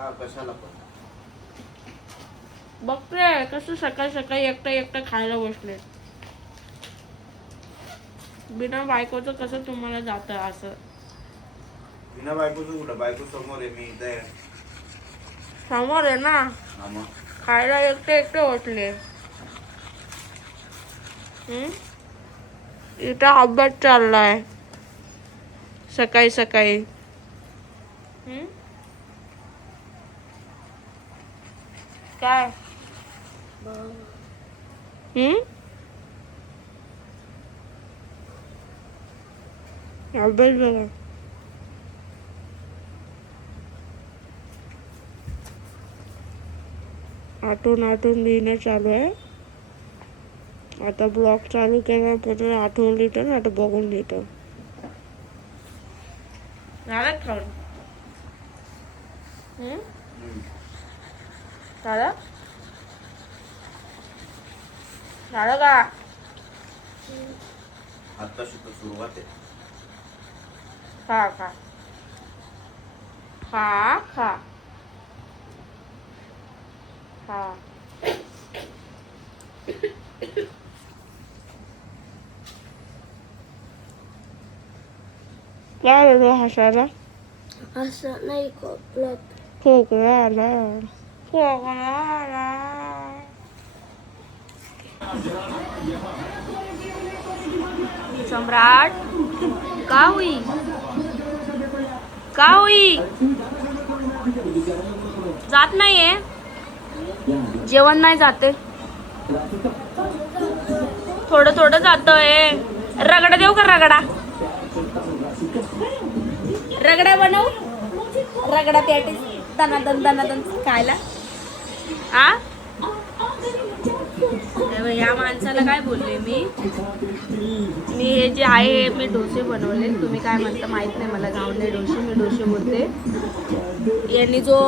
का कशाला पण बघते कसं सकाळी सकाळी एकटं एकटं खायला बसले. बिना बायकोचं कसं तुम्हाला जातं असं? बिना बायकोचं कुठं? बायको समोर आहे, मी इथं आहे. समोर आहे ना, हा मग. खायला एकटे एकटे बसले. इथं अभ्यास चाललाय सकाळी सकाळी. काय अभ्यास बघा. आठवून आठवून लिहिणं चालू आहे. आता ब्लॉग चालू केल्यानंतर आठवून लिहितो ना, आता बघून लिहितो. झालं खाऊन? झालं झालं का? आता सुद्धा सुरुवात आहे. खा खा खा खा खा. काय वेगळं हसायला? असं नाही खोकलत. खोकला आला. खोकला आला. सम्राट का हुई? का हुई? जात नाहीये? जेवण नाही जाते? थोडं थोडं जातोय. रगडा देऊ का? रगडा रगडा बनवू? रगडा पॅटीस दनादन दनादन खायला. आ या माणसाला काय बोलले मी हे जे आहे मी डोसे बनवले. तुम्ही काय म्हणता माहित नाही मला. गावणे डोसे, मी डोसे बोलते. यांनी जो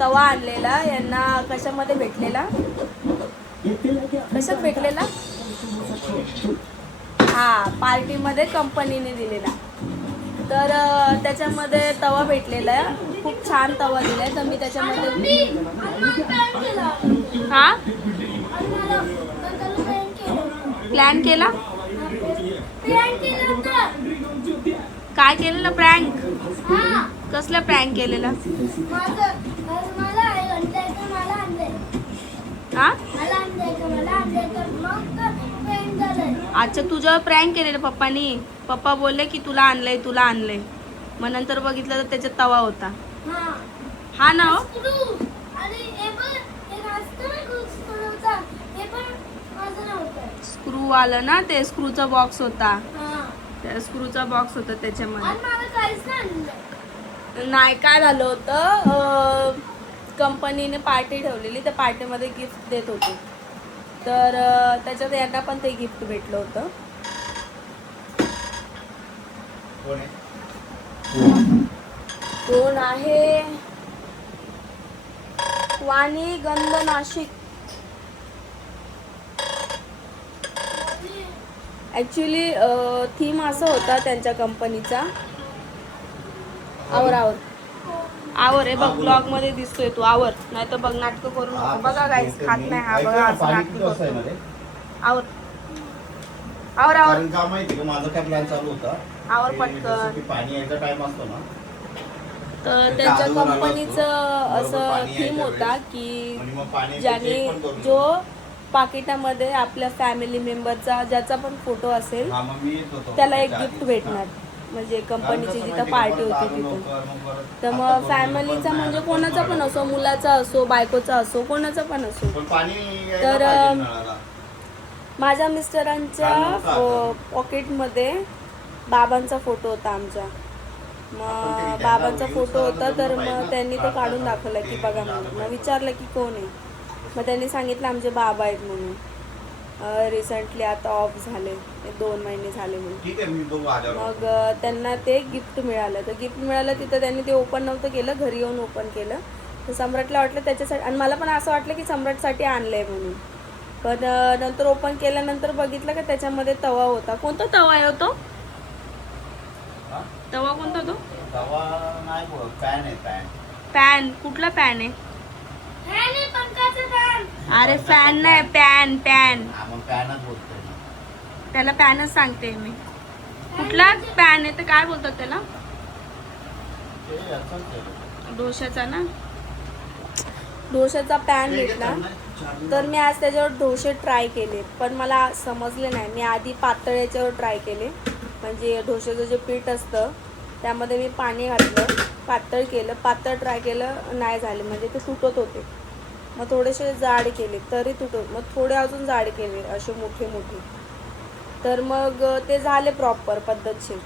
तवा आणलेला यांना कशामध्ये भेटलेला? कशात भेटलेला? हा, पार्टीमध्ये कंपनीने दिलेला. तर त्याच्यामध्ये तवा भेटलेला. खूप छान तवा दिलाय. तर मी त्याच्यामध्ये हा प्लॅन केला. काय केलेलं? प्रँक? कसला प्रँक केलेला? हा अच्छा, तुझ्यावर प्रँक केलेलं पप्पानी. पप्पा बोलले की तुला आणलंय तुला आणलंय. मग नंतर बघितलं तर त्याच्यात तवा होता. हा ना. स्क्रू आलं ना, ते स्क्रूचा बॉक्स होता. त्या स्क्रूचा बॉक्स होता त्याच्यामध्ये. नाही, काय झालं होतं, कंपनीने पार्टी ठेवलेली. त्या पार्टीमध्ये गिफ्ट देत होते. तर त्याच्यात यांना पण ते गिफ्ट भेटलं होतं. कोण आहे? वाणी गंध नाशिक. ऍक्च्युली थीम असा होता त्यांच्या कंपनीचा. आवर आवर आवर. हे बघ ब्लॉग मध्ये दिसतोय तू. आवर, नाही तर बघ नाटक करू नको. बघा गाईस, खात नाही हा. बघा असं नाटक करतो. आवर आवर आवर. कारण का माहिती का माझा काय प्लॅन चालू होता? आवर पटकन. पाणी यायचा टाइम असतो ना, तर त्यांच्या कंपनीचं असं थीम होता की ज्याने जो पाकिटामध्ये आपल्या फॅमिली मेंबरचा ज्याचा पण फोटो असेल त्याला एक गिफ्ट भेटणार. म्हणजे कंपनीची जिथं पार्टी होती तिथून. तर मग फॅमिलीचा म्हणजे कोणाचा पण असो, मुलाचा असो, बायकोचा असो, कोणाचा पण असो. तर माझ्या मिस्टरांच्या पॉकेटमध्ये बाबांचा फोटो होता आमच्या. मग बाबांचा फोटो होता. तर मग त्यांनी तो काढून दाखवला की बघा म्हणून. मग विचारलं की कोण आहे. मग त्यांनी सांगितलं आमचे बाबा आहेत म्हणून. रिसेंटली आता ऑफ झाले, 2 महिने झाले म्हणून. मग त्यांना ते गिफ्ट मिळालं. तर गिफ्ट मिळालं तिथं त्यांनी ते ओपन नव्हतं केलं, घरी येऊन ओपन केलं. तर सम्राटला वाटलं त्याच्यासाठी, आणि मला पण असं वाटलं की सम्राटसाठी आणलंय म्हणून. पण नंतर ओपन केल्यानंतर बघितलं का त्याच्यामध्ये तवा होता. कोणता तवा आहे तो? तवा कोणता तो? तवा नाही, पॅन आहे. पॅन कुठला पॅन आहे? फॅन आहे, पंखाचा फॅन. अरे फॅन नाही, पॅन पॅन. हा, मग पॅनच बोलतोय ना. त्याला पॅनच सांगते मी. कुठला पॅन आहे तर काय बोलतात त्याला? ते असंच आहे. डोशाचा ना, डोशाचा पॅन भेटला. तर मी आज त्याच्यावर डोसे ट्राय केले, पण मला समजले नाही. मी आधी पातळ याच्यावर ट्राय केले, म्हणजे डोशाचं जे पीठ असतं त्यामध्ये मी पाणी घातलं, पातळ केलं, पातळ ट्राय केलं, नाही झाले, म्हणजे ते तुटत होते. मग थोडेसे जाड केले तरी तुटत, मग थोडे अजून जाड केले असे मोठे मोठे, तर मग ते झाले प्रॉपर पद्धतशीर.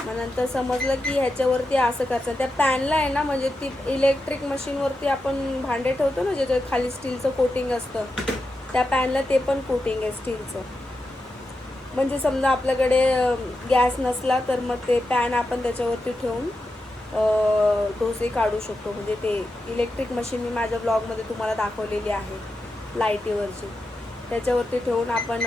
मग नंतर समजलं की ह्याच्यावरती असं करायचं. त्या पॅनला आहे ना, म्हणजे ती इलेक्ट्रिक मशीनवरती आपण भांडे ठेवतो ना, ज्याच्या खाली स्टीलचं कोटिंग असतं, त्या पॅनला ते पण कोटिंग आहे स्टीलचं. म्हणजे समजा आपल्याकडे गॅस नसला तर मग ते पॅन आपण त्याच्यावरती ठेवून डोसे काढू शकतो. म्हणजे ते इलेक्ट्रिक मशीन मी माझ्या ब्लॉगमध्ये तुम्हाला दाखवलेली आहे लाईटीवरची, त्याच्यावरती ठेवून आपण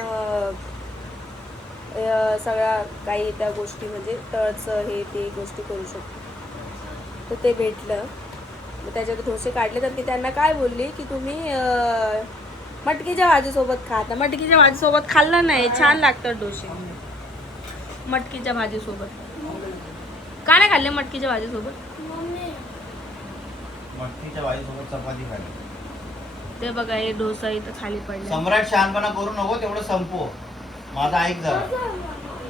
सगळ्या काही त्या गोष्टी, म्हणजे तळचं हे ते गोष्टी करू शकतो. तर ते भेटलं, मग त्याच्यात डोसे काढले. तर ती त्यांना काय बोलली की तुम्ही मटकीच्या भाजीसोबत खा. आता मटकीच्या भाजीसोबत खाल्लं नाही, छान लागतात डोसे मटकीच्या भाजीसोबत. का नाही खाल्ले मटकीच्या भाजीसोबत? मम्मी मटकीच्या भाजीसोबत चपाती खाली. ते बघा, हे डोसा इथं खाली पडला. सम्राट शहाणपणा करू नको, तेवढं संपव. माझा ऐक जरा.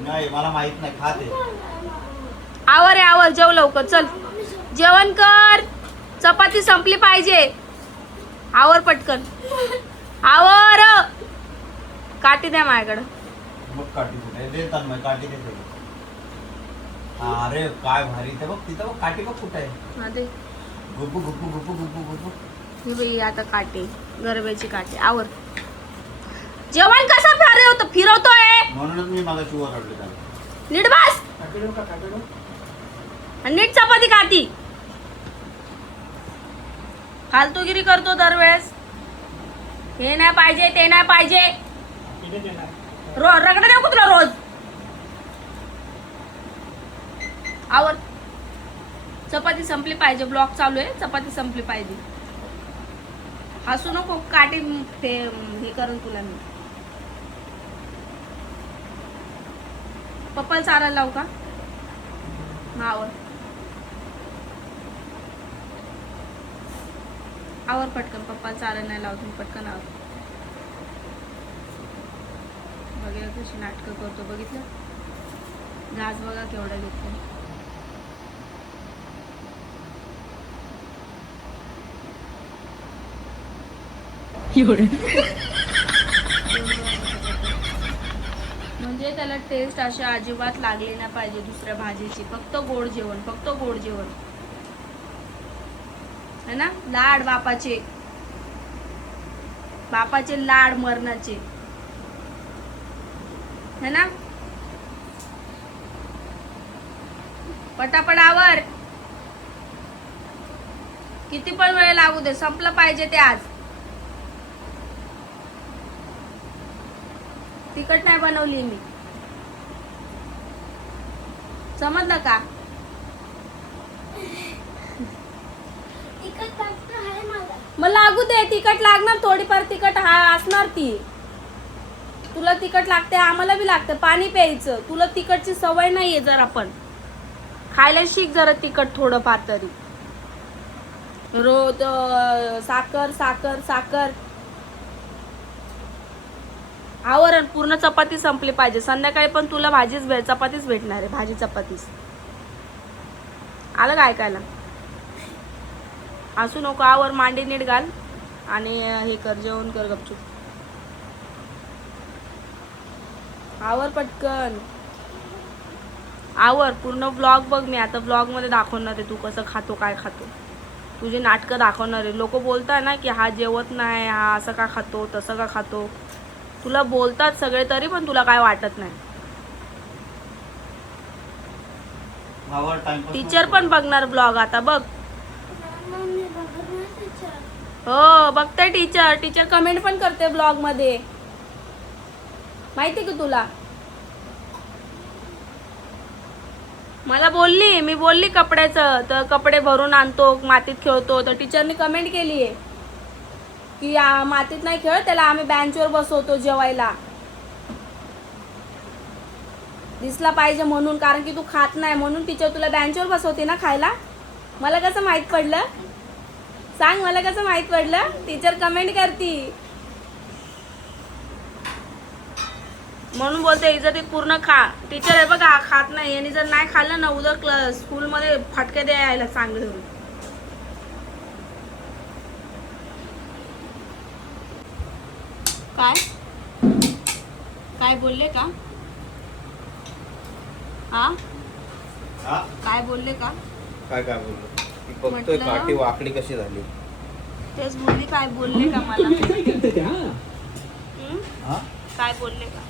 नाही, मला माहित नाही, खाते. आवर आहे, आवर, जेव लवकर, चल जेवण कर, चपाती संपली पाहिजे. आवर पटकन, आवर. काठी द्या माझ्याकडं. मग काठी कुठे देतात? मग काठी देते. अरे काय भारी, ते बघ तिथं बघ, काठी बघ कुठे आहे. हा दे. गुप्पू गुप्पू गुप्पू गुप्पू गुप्पू. ही बाई आता काठी, गरब्याची काठी. आवर. जेवण कसं फिरवतोय? म्हणूनच मी मागाशी वर काढले त्याला. नीट बस आणि नीट चपाती खाती. फालतूगिरी करतो दरवेळेस. हे नाही पाहिजे, ते नाही पाहिजे. रगडा देऊ का तुला रोज? आवर. चपाती संपली पाहिजे, ब्लॉग चालू आहे, चपाती संपली पाहिजे. हसू नको, काठी हे करून तुला मी. पप्पाला चारायला लावू का? आवर, आवर पटकन. पप्पाला चारायला नाही लावतो, पटकन आवर. बघा कशी नाटकं करतो, बघितलं? घास बघा केवढा घेतला. म्हणजे त्याला टेस्ट अशी अजिबात लागली नाही पाहिजे दुसऱ्या भाजीची. फक्त गोड जेवण, फक्त गोड जेवण है ना. लाड बापाचे, बापाचे लाड मरणाचे है ना. पटापटावर, किती पण वेळ लागू दे, संपलं पाहिजे ते आज. तिखट नाही बनवली मी, समजलं का? तिखट लागतं आहे मला. मग लागू दे, तिखट लागणार, थोडीफार तिखट असणार ती. तुला तिखट लागते, आम्हाला बी लागतं. पाणी प्यायचं. तुला तिखटची सवय नाहीये. जर आपण खायला शिक जरा तिखट थोडंफार तरी. रोज साखर साखर साखर. आवरण. पूर्ण चपाती संपली पाहिजे. संध्याकाळी पण तुला चपातीच भेटणार आहे, भाजी चपातीच. आलं का ऐकायला? असू नको. आवर, मांडी नीट घाल आणि हे कर, जेवण कर गपचूप. आवर पटकन, आवर. पूर्ण ब्लॉग बघ. मी आता ब्लॉग मध्ये दाखवणार आहे तू कसं खातो, काय खातो. तुझे नाटकं दाखवणार आहे. लोक बोलतात ना की हा जेवत नाही, हा असं का खातो, तसं का खातो. तुला बोलतात सगळे, तरी पण तुला काय वाटत नाही. टीचर पण बघणार ब्लॉग आता बघ. मम्मी बघत नाही टीचर. हो बघते टीचर. टीचर कमेंट पण करते ब्लॉग मध्ये, माहिती का तुला? मला बोलली, मी बोलली कपड्याचं, तर कपडे भरून आणतो, मातीत खेळतो, तर टीचरनी कमेंट केली आहे की मातीत नाही खेळ, त्याला आम्ही बेंचवर बसवतो जेवायला, दिसला पाहिजे म्हणून, कारण की तू खात नाही म्हणून टीचर तुला बेंचवर बसवते ना खायला. मला कसं माहित पडलं सांग, मला कसं माहित पडलं? टीचर कमेंट करती म्हणून बोलते इज्जतीत पूर्ण खा. टीचर आहे बघा खात नाही, आणि जर नाही खाल्लं ना उद्या स्कूलमध्ये फटके द्यायला चांगले. काय काय बोलले का? हा हा काय बोलले का? काय काय बोललो मी बघतोय म्हटलं- काठी वाकडी कशी झाली. तेच बोलली, काय बोलले का मला? हा काय बोलले का?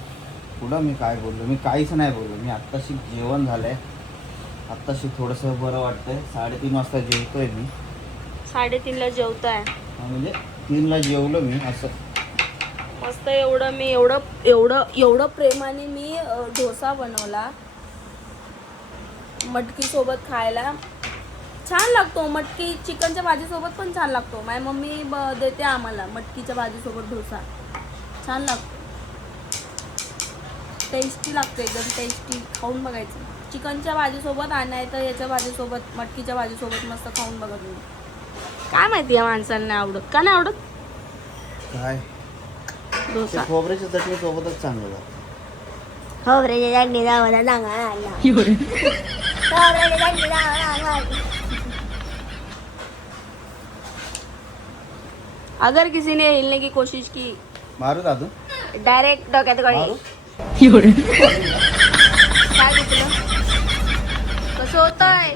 पुढं मी काय बोललो? मी काहीच नाही बोललो. मी आत्ताशी जेवण झालंय, आत्ताशी थोडंसं बरं वाटतंय. 3:30 वाजता जेवतोय मी. 3:30ला जेवताय? म्हणजे 3ला जेवलो मी असं मस्त. एवढं प्रेमाने मी डोसा बनवला मटकी सोबत खायला. छान लागतो मटकी, चिकनच्या भाजीसोबत पण छान लागतो. माझी मम्मी देते आम्हाला मटकीच्या भाजीसोबत डोसा, छान लागतो, टेस्टी लागतो, एकदम टेस्टी. खाऊन बघायचं चिकनच्या भाजीसोबत, आणि तर याच्या भाजीसोबत, मटकीच्या भाजीसोबत मस्त खाऊन बघा तुम्ही. काय माहिती या माणसाला नाही आवडत का? नाही आवडत काय डोसा. खोबऱ्याच्या चटणी सोबतच चांगलं लागतं. खोबऱ्याच्या चटणीला मला सांगा. खोबऱ्याच्या चटणीला मला सांगा. अगर किसी ने हिलने की कोशिश की, मारू दादू डायरेक्ट डोक्यात मारू गळी. काय दुखलं? कसं होतंय?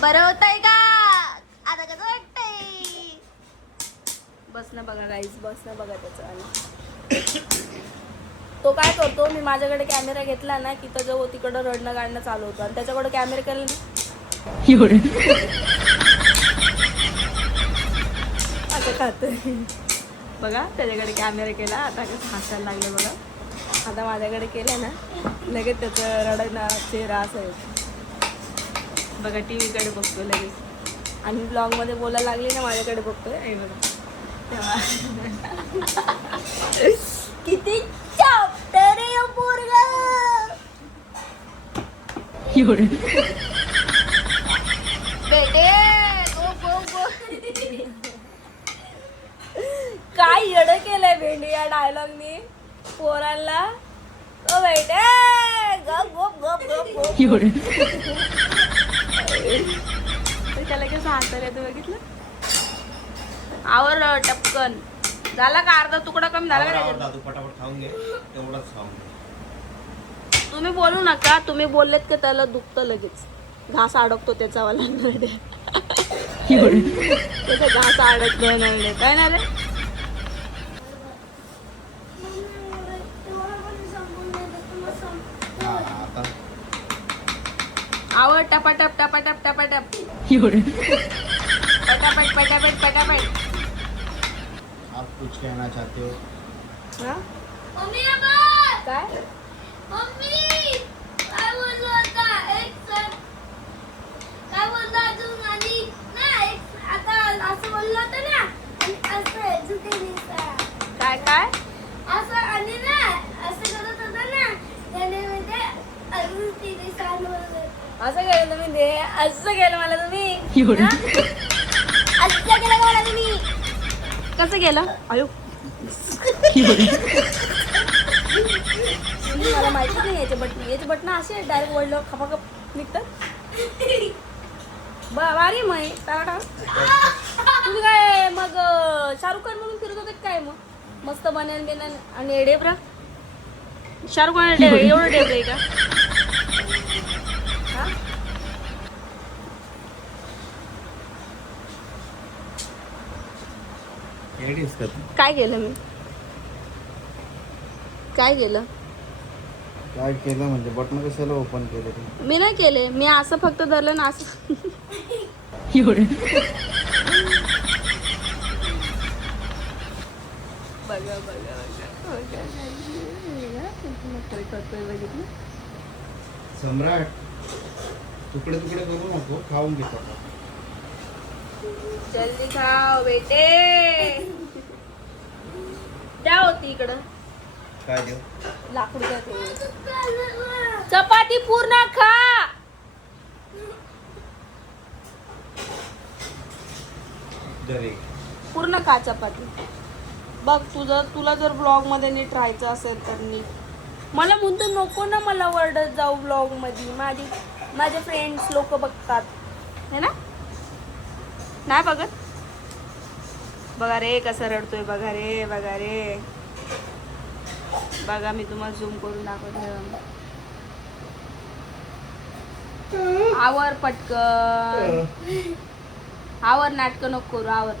बरं होतंय का आता? कसं वाटतंय? बसणं बघा गाईज, बसणं बघा त्याचं. आणि तो काय करतो, मी माझ्याकडे कॅमेरा घेतला ना की त्याच्या तिकडं रडणं गाडणं चालू होतं, आणि त्याच्याकडे कॅमेरा केला ना असं खातोय बघा. त्याच्याकडे कॅमेरा केला, आता कसं हसायला लागले बघा. आता माझ्याकडे केलं ना लगेच त्याचं रडणं चेहरा असं आहे बघा. टी व्हीकडे बघतो लगेच, आणि ब्लॉगमध्ये बोलायला लागली ना माझ्याकडे बघतोय. हे बघा तेव्हा किती चॅप्टर आहे पोरगा. बेटे गो काय येडं केलंय भेंडी या डायलॉगनी पोरांना. ओ बेटे गप गप गप गप गप. त्याला कसं हाताला येतं बघितलं. आवर टपकन झाला का? अर्धा तुकडा कमी झाला का त्याच्यात? दादू पटापट खाऊन घे, तेवढंच खाऊन घे. तुम्ही बोलू नका, तुम्ही बोललेत की त्याला दुखतं लगेच, घास अडकतो त्याचा वाला नरडे. त्याचा घास अडकतोय नरडे, काय ना रे? हा, आता आवड टपाटप टपाटप टपाटप पटापट पटापट पटापट. आप कुछ कहना चाहते हो? हा? मम्मी बाबा, काय मम्मी काय बोललो आता? एक सर काय बोललो अजून? आणि ना एक आता असं बोललो होतं ना, आणि असं एज्युकेशन काय काय असं, आणि ना असं करत होता ना, त्याने म्हणजे अजून तिने सांगितलं असं केलं तुम्ही? ते असं केलं मला तुम्ही? हा? असं केलं मला तुम्ही. कसं केलं? अयो मला माहिती नाही याचे बटन असे डायरेक्ट वळलं खपाखप निघतात. भारी मग टाटा. तुम्ही काय मग शाहरुख खान म्हणून फिरत होते काय? मग मस्त बनेन बिनेन आणि डेब्रा. शाहरुख खान एवढं डेब्र आहे का? हा? काय केलं मी? काय केलं? काय केलं म्हणजे बटन कशाला ओपन केले तुम्ही? मी नाही केले, मी असं फक्त धरलं ना असं. बघा बघा बघा करतोय बघितलं. सम्राट तुकडे तुकडे करू नको, खाऊन घे पप्पा. जल्दी खाओ बेटे. द्या होती इकडं काय देऊ? लाकूड द्या ते. चपाती पूर्ण खा. जरे पूर्ण खा चपाती. बघ तुला जर ब्लॉग मध्ये नीट राहायचं असेल तर नीट. मला म्हणतो नको ना मला वरडत जाऊ ब्लॉग मध्ये. माझे फ्रेंड्स लोक बघतात है ना. नाही बघत. बघा रे कसा रडतोय. बघा रे बघा रे. बघा मी तुम्हाला झूम करून दाखवते. आवर पटकन. आवर नाटक नको करू. आवर.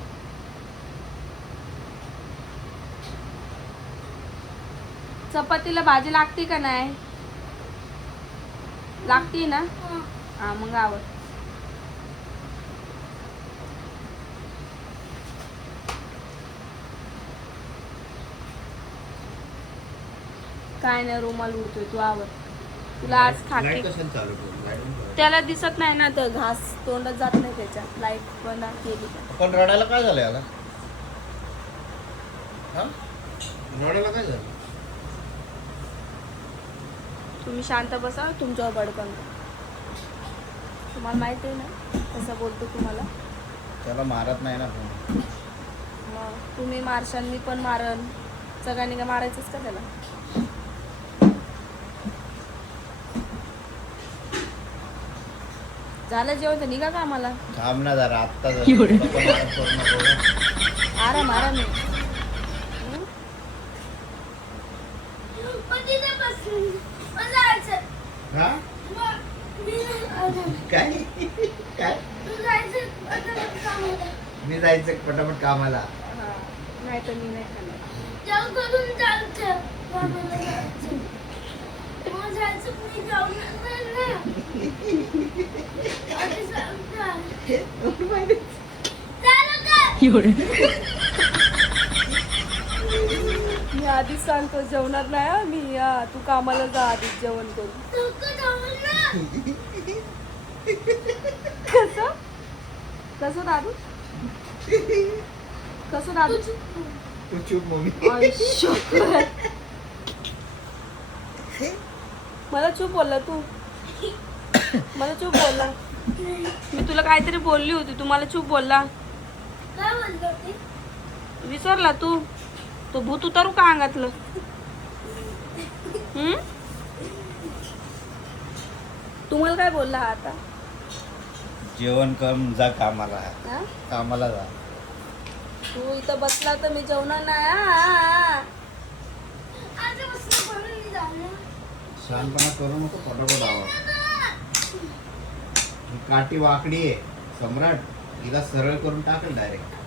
चपातीला भाजी लागते का नाही. लागते ना. हा मग आवर. काय नाही रुमाल उडतोय. तू आवर. तुला आज खाते. लाईट कशाला चालू करू? लाईट बंद करा. त्याला दिसत नाही ना तर घास तोंडात जात नाही त्याच्या. लाईट बंद केली का. पण रडायला काय झालं याला? हा? रडायला काय झालं? तुम्ही शांत बसा. तुमच्यावर बडकन. तुम्हाला माहिती आहे ना कसं बोलतो तुम्हाला. त्याला मारत नाही ना कोणी. मग तुम्ही मारशाल मी पण मारन. सगळ्यांनी काय मारायचंच का त्याला. झालं जेवण तर निघा का आम्हाला. थांब ना जरा आत्ता आराम आराम आहे. पण तिथे बसून मला जायचं. हा मग मी नाही काय काय तू जायचं आता कामाला. मी जायचं पटापट कामाला. हा. नाही तर मी नाही खाणार. जाऊ करून जायचं कामाला जायचं. मग जायचं मी जाऊन नाही ना. आधी सांगता. झालं का? मी आधीच सांगतो जेवणार नाही हा मी. हा तू कामाला जा आधीच जेवण करू. तू तर जाऊन ना. कसं कसं दादू. कसं दादू. तू चूप मम्मी. आई शपथ. मला चूप बोलला तू. मला चूप बोलला. मी तुला काहीतरी बोलली होती. तू मला चूप बोलला. काय बोललो ते? विसरला तू. तो भूत उतारू का अंगातलं. तुम्हाला काय बोलला हा आता. जेवण कर जा कामाला. हा? कामाला जा. तू इथं बसला तर मी जेवणार नाही हा. आजपासून म्हणून मी जाणार. शहाणपणा करू नको पटापट आवाज. ही काठी वाकडी आहे सम्राट. हिला सरळ करून टाकेल डायरेक्ट.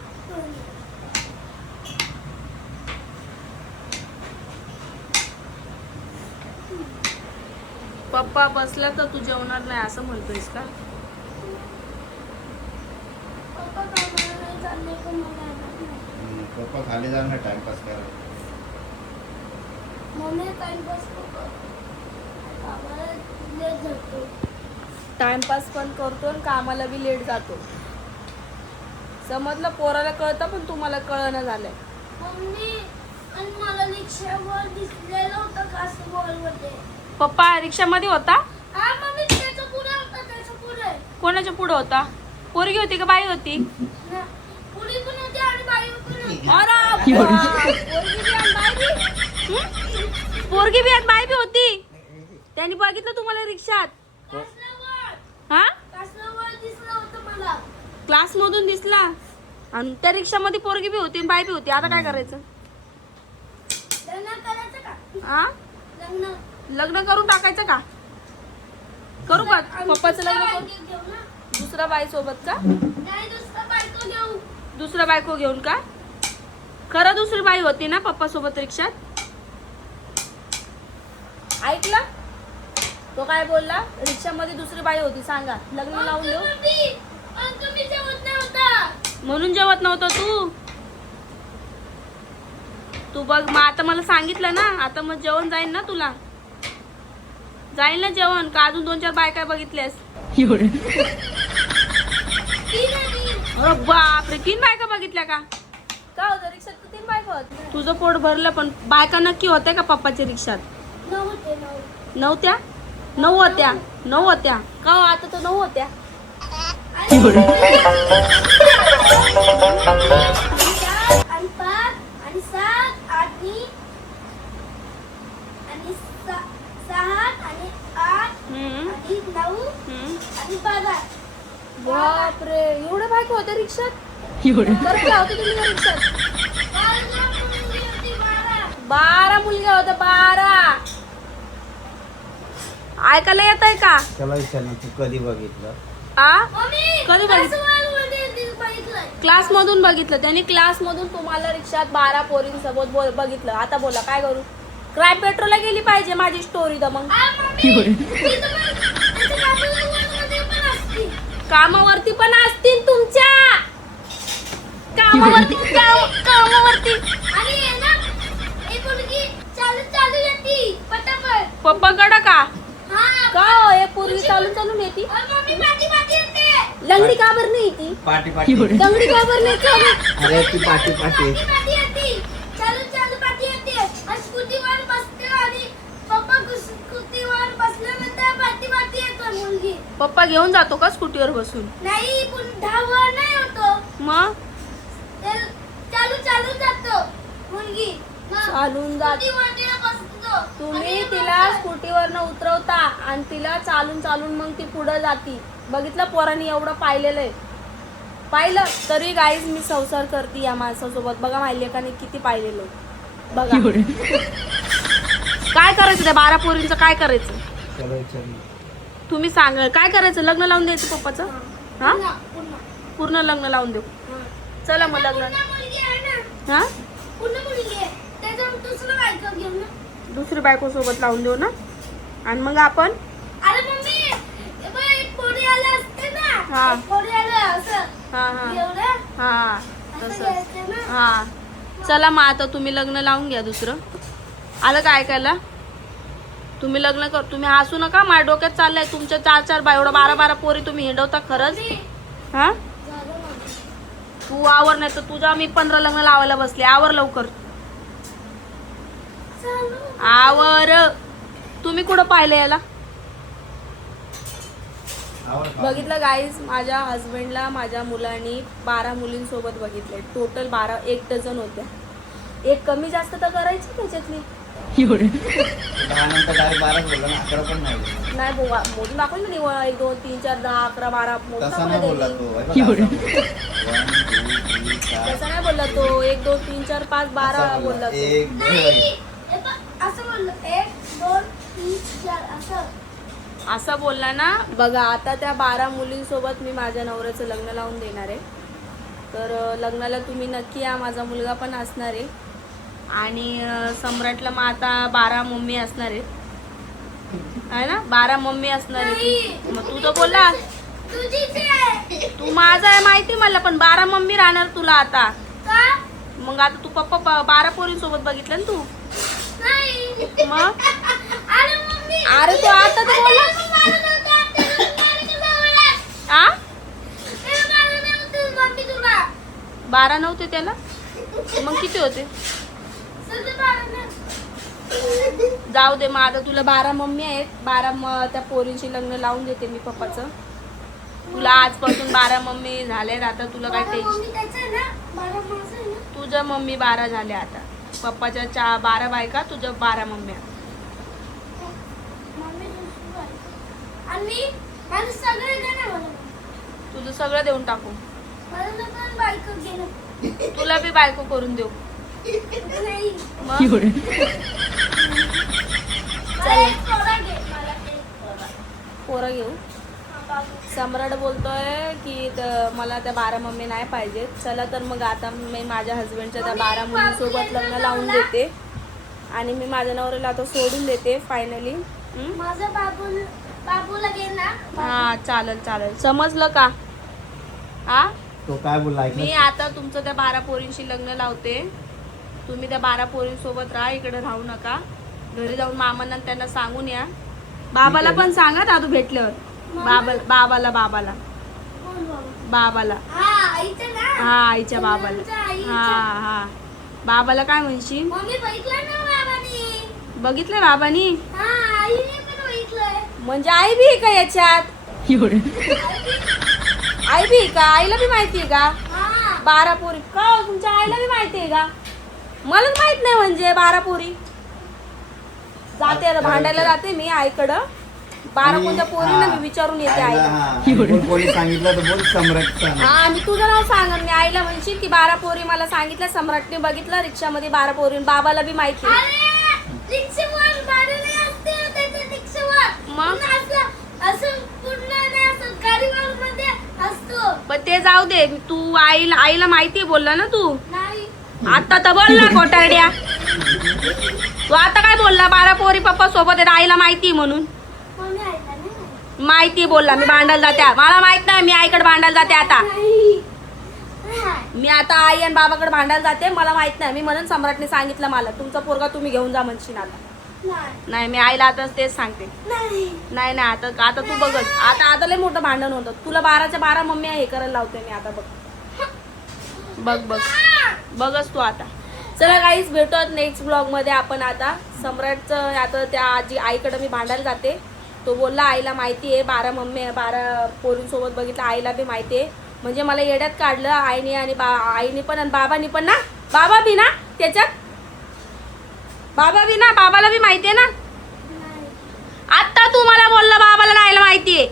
पप्पा बसला तर तू जेवणार नाही असं म्हणतोयस का. पप्पा कामाला नाही चालले का मला येणार नाही. पप्पा खाली जाणार टाइमपास करायला. मम्मी टाइमपास करतो. कामाला लेट जातो. टाइमपास पण करतो आणि कामाला बी लेट जातो. समजलं. पोराला कळतं पण तुम्हाला कळणं झालंय. मम्मी आणि मला रिक्षावर दिसलेलं होतं कासबॉलमध्ये. पप्पा रिक्षामध्ये होता. हा मम्मी त्याच्या पुढे होता. त्याच्या पुढे. कोणाच्या पुढे होता. पोरगी होती का बाई होती. ना, पुढे पण होती आणि बाई पण होती. अरे पोरगी बी आणि बाई बी होती. त्यांनी बघितलं तुम्हाला रिक्षात. कासलावर हा दिसलं होतं मला. क्लास मधून दिसला. आणि त्या रिक्षामध्ये पोरगी बी होती आणि बाई बी होती. आता काय करायचं. लग्न करायचं का? हा लग्न लग्न करून टाकायचं का. करू का पप्पाचं लग्न करू. बायको घेऊ ना. दुसऱ्या बाई सोबत का. नाही दुसरं बायको घेऊ. दुसऱ्या बायको घेऊन का. खरं दुसरी बाई होती ना पप्पा सोबत रिक्षात. ऐकला तो काय बोलला. रिक्षामध्ये दुसरी बाई होती. सांगा लग्न लावून देऊ. तुम्ही जेवत नाही होता. म्हणून जेवत नव्हतं तू. तू बघ मग आता मला सांगितलं ना. आता मग जेवण जाईन ना तुला. जाईल ना जेवण का अजून 2-4 बायका बघितल्यास? तीन आणि अरे बापरे 3 बायका बघितल्या का? का होतं रिक्षात 3 बायका होत्या? तुझं पोट भरलं पण बायका नक्की होत्या का पप्पाच्या रिक्षात? नव्हते. नव्हत्या? 9 होत्या. 9 होत्या का हो, आता तर 9 होत्या. आणि 4 आणि 5 आणि 7 आणि 6 आणि 8 हम्म, आणि 9 हम्म. आणि 12. बापरे एवढ्या बायका होत्या रिक्षात? बरं का होतं तुम्ही या रिक्षात? 12 मुलग्या होत्या 12. ऐकायला येत आहे का? त्याला विचारलं तू कधी बघितलं? आ मम्मी, कधी बघितलं? बघितलंय. क्लास मधून बघितलं त्यांनी. क्लास मधून तुम्हाला रिक्षात 12 पोरींसोबत बघितलं. आता बोला काय करू? क्राय पेट्रोलला गेली पाहिजे माझी स्टोरी तर मग. कामावरती पण असतील तुमच्या. कामावरती कामावरती आणि आहे ना, एक मुलगी चालू येते पटापट. पप्पाकडं का? हा. का हो, एक पोरगी चालून येते. मम्मी पाठी येते. लंगडी का बरं नाही ती? पाठी पाठी लंगडी का बरं नाही चालू? अरे ती पाठी पाठी पाठी येते. चालू पाठी येते. आणि स्कूटीवर बसते आणि पप्पा स्कूटीवर बसल्यानंतर पाठी येतो मुलगी. पप्पा घेऊन जातो का स्कूटीवर बसून? नाही पण धाववर नाही होतो. मग ते चालू जातो मुलगी. मग चालून जात. स्कूटीवरती बसतो. तुम्ही आणि तिला मग- स्कूटीवरनं उतरवता आणि तिला चालून मग ती पुढे जाती. बघितलं पोरांनी एवढं पाहिलेलं आहे. पाहिलं तरी गाईज मी संसार करते या माणसासोबत. बघा माझ्या लेकाने किती पाहिलेलं आहे. बघा काय करायचं त्या 12 पोरींचं काय करायचं? त्याला विचारलं तुम्ही सांगा काय करायचं? लग्न लावून द्यायचं पप्पाचं? हा पुन्हा. पूर्ण लग्न लावून देऊ. चला मग लग्न. पुन्हा मुलगी आहे ना. हा पुन्हा मुलगी आहे. त्याच्यावर दुसरं बायको घेऊन ना. दुसरी बायको सोबत लावून देऊ ना. आणि मग आपण अरे मम्मी, हे बघ, एक पोरी आलं असते ना. हा. एक पोरी आलं असं. हा हा एवढं हा असं तसं घ्यायचं ना. हा. चला मग आता तुम्ही लग्न लावून घ्या दुसरं. आलं का ऐकायला? तुम्ही लग्न कर. तुम्ही हसू नका. माझ्या डोक्यात चाललंय तुमच्या 4-4 एवढं 12 पोरी तुम्ही हिंडवता खरंच. हा झालं मम्मी. तू आवर नाही तर तुझ्या मी 15 लग्न लावायला बसले. आवर लवकर चालू. आवर. तुम्ही कुठं पाहिलं याला? बघितलं गाईज माझ्या हस्बंडला माझ्या मुलांनी 12 मुलींसोबत बघितलंय. टोटल 12 1 डझन होत्या. एक कमी जास्त तर करायची त्याच्यातली. 10 नंतर डायरेक्ट 12 बोलला ना, 11 पण नाही बोलला. नाही बोवा मोजून दाखवलं नाही. 1 2 3 4 10 11 12 मोजून तसा नाही बोलला दाखवलं तो. त्यांनी. हे बघा, 1 2 3 4 तसं नाही बोलला तो. 1 2 3 4 5 12 बोलला तो. 1 नाही. हे बघ, असं बोललो. 1 2 3 4 असं. असं बोलला ना. बघा आता त्या 12 मुलींसोबत मी माझ्या नवऱ्याचं लग्न लावून देणार आहे. तर लग्नाला तुम्ही नक्की या. माझा मुलगा पण असणार आहे. आणि सम्राटला मग आता 12 मम्मी असणार आहेत आहे ना. 12 मम्मी असणार आहे. नाही. मग तू तर बोलला तुझीच आहे. तू माझा आहे माहिती मला. पण 12 मम्मी राहणार तुला आता. का? मग आता तू पप्पा 12 पोरींसोबत बघितलं ना तू. नाही. मग अरे मम्मी. अरे तू आता तर बोला. मला नव्हतं आता. मला नव्हतं. आ मला नव्हतं मम्मी तुला. 12 नव्हते त्याला. मग किती होते? सगळं मला नव्हतं. जाऊ दे. मग आता तुला 12 मम्मी आहेत. 12 त्या पोरींशी लग्न लावून देते मी पप्पाचं. तुला आजपासून 12 मम्मी झालेत. आता तुला काय टेन्शन. मम्मी त्याचं आहे ना. मला माझं आहे ना. तुझ्या मम्मी 12 झाल्या आता. पप्पाच्या 12 बायका तुझ्या 12 मम्म्या. मम्मी दुसरी बायको. आणि मला सगळं दे ना मला. तुझं सगळं देऊन टाकू. मला पण बायको घे ना. तुला बी बायको करून देऊ. नाही. मग मला एक पोरं घे. मला एक पोरं. पोरं घेऊ. हा, बाबू. सम्राट बोलतोय की मला त्या 12 मम्मी नाही पाहिजेत. चला तर मग आता मी माझ्या हस्बंडच्या त्या 12 मुलींसोबत लग्न लावून देते. आणि मी माझ्या नवऱ्याला आता सोडून देते फायनली. माझं बाबूला घे ना. हा चालेल चालेल. समजलं का? हा तो काय बोलला मी ऐकलं? आता तुमचं त्या 12 पोरींशी लग्न लावते. तुम्ही त्या 12 पोरींसोबत राहा. इकडे राहू नका. घरी जाऊन मामांना त्यांना सांगून या. बाबाला पण सांगा दादू भेटल्यावर. बाबाला कोण बाबा? बाबाला हा आईचं ना. हा आईच्या बाबाला. आमच्या आईचं. हा हा बाबाला काय म्हणशील? मम्मी बघितलं ना बाबांनी. बघितलंय बाबानी? हा आईने पण बघितलंय. म्हणजे आई बी आहे का याच्यात? आई बी आहे का? आईला बी माहिती आहे का? हा 12 पोरी का हो, तुमच्या आईला बी माहिती आहे का? मलाच माहित नाही म्हणजे 12 पोरी. जाते आता भांडायला जाते मी आईकडं. 12 कोणत्या पोरींना मी विचारून येते आईला. कोणी सांगितलं तर बोल सम्राट. हा मी तुझं नाव सांगन. मी आईला म्हणशील की 12 पोरी मला सांगितलं. सम्राटने बघितलं रिक्षामध्ये 12 पोरी. बाबाला बी माहिती आहे. अरे रिक्षावर गाडी नाही असते त्याच्या रिक्षावर. मग? असं पूर्ण नाही असं गाडीवर मध्ये असतो. पण ते जाऊ दे. तू आईला माहिती आहे बोलला ना तू. नाही आता तर बोल ना कोटारड्या. तू आता काय बोलला? 12 पोरी पप्पा सोबत आहेत आईला माहिती आहे म्हणून. मम्मी ऐका नाही. माहिती बोलला मी भांडायला जाते. मला माहित नाही मी आईकडे भांडायला जाते आता. नाही. मी आता आई आणि बाबाकडे भांडायला जाते. मला माहित नाही. मी म्हणून सम्राटने सांगितलं मला तुमचा पोरगा तुम्ही घेऊन जा म्हणशील आता. नाही मी आईला आता तेच सांगते. नाही नाही आता तू बघच. आता लय मोठं भांडण होतं. तुला 12च्या 12 मम्मी हे करायला लावते मी आता. बघच तू आता. चला गाईज भेटूयात नेक्स्ट ब्लॉग मध्ये. आपण आता सम्राटचं आता त्या आजी आईकडे मी भांडायला जाते. तो बोलला आईला माहिती आहे 12 पोरींसोबत बघितलं. आईला बी माहिती आहे. म्हणजे मला येड्यात काढलं आईने आणि आईने पण आणि बाबांनी पण ना. बाबा बी ना त्याच्यात. बाबा बी ना. बाबाला बी माहिती आहे ना. आता तू मला बोलला बाबाला नाहीला माहिती आहे.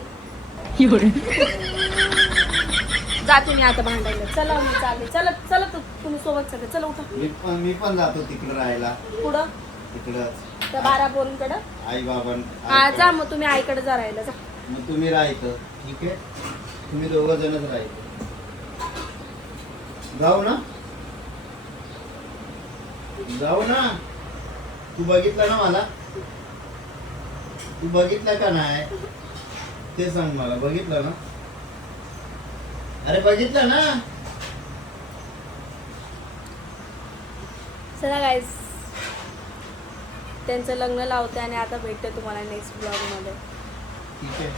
जाते मी आता भांडायला. चला मी चालले. चला तुम्ही सोबत सगळे. चला उठा. मी पण जातो तिकडे राहायला. पुढं तिकडंच त्या 12 पोरींकडं. आई बाबा. हा जा मग तुम्ही आईकडे जा राहायला जा. मग तुम्ही राहायचं ठीक आहे. तुम्ही 2 जणच राहायचं. जाऊ ना. तू बघितलं ना मला. तू बघितलं का नाही ते सांग मला. बघितलं ना. अरे बघितलं ना. चला गाईज त्यांचं लग्न लावते आणि आता भेटते तुम्हाला नेक्स्ट ब्लॉग मध्ये. ठीक आहे.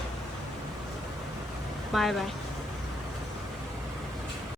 Bye bye.